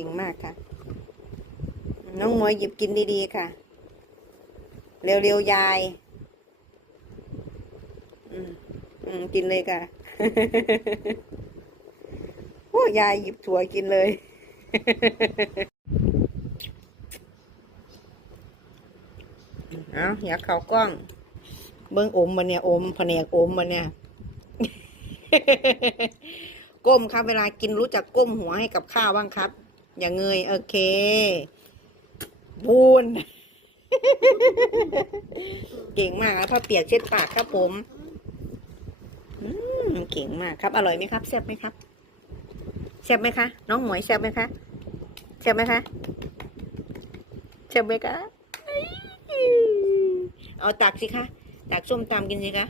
ก่งมากค่ะน้องหมวยหยิบกินดีๆค่ะเร็วๆยายกินเลยค่ะ โอ้ยายหยิบถั่วกินเลย เอาอยากเข้ากล้องเบิ้งอมมาเนี่ยอมแผนกอมมาเนี่ย ก้มครับเวลากินรู้จักก้มหัวให้กับข้าวบ้างครับ อย่าเงยโอเคบูน เก่งมากครับผ้าเปียกเช็ดปากครับผมเก่งมากครับอร่อยไหมครับแซ่บไหมครับแซ่บไหมคะน้องหมวยแซ่บไหมคะแซ่บไหมคะแซ่บไหมคะเอาตักสิคะตักส้มตำกินสิคะ